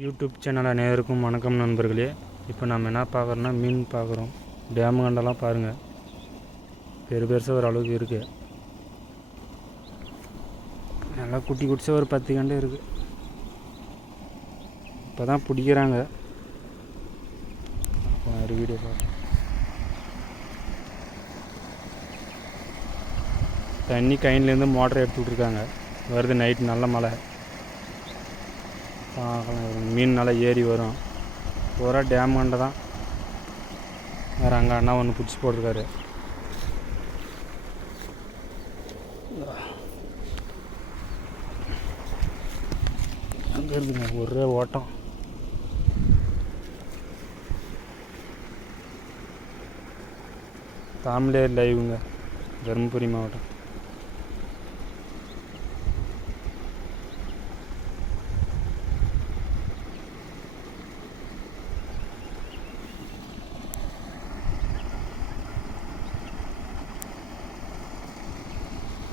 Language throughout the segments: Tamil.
யூடியூப் சேனல் அனைவருக்கும் வணக்கம் நண்பர்களே. இப்போ நம்ம என்ன பார்க்குறோன்னா மீன் பார்க்குறோம். டேமு கண்டெல்லாம் பாருங்கள், பெருசாக ஒரு அளவுக்கு இருக்குது. நல்லா குட்டி குடிச்சா ஒரு 10 கண்டு இருக்குது. இப்போ தான் பிடிக்கிறாங்க. ஒரு வீடியோ பார்க்கலாம். தண்ணி கைன்லேருந்து மோட்டரை எடுத்து விட்ருக்காங்க. வருது நைட் நல்ல மழை. மீன் நல்லா ஏறி வரும். பூரா டேம் கண்டை தான். வேறு அங்கே அண்ணா ஒன்று பிடிச்சி போட்டிருக்காரு. அங்கே இருக்குங்க ஒரே ஓட்டம். தாமலேர் லைவுங்க, தருமபுரி மாவட்டம்.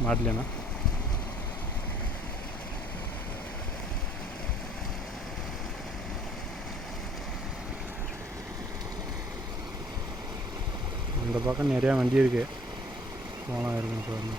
மாட்டலண்ணா அந்த பக்கம் நிறையா வண்டி இருக்குது. போனால் இருக்குங்க பாருங்க.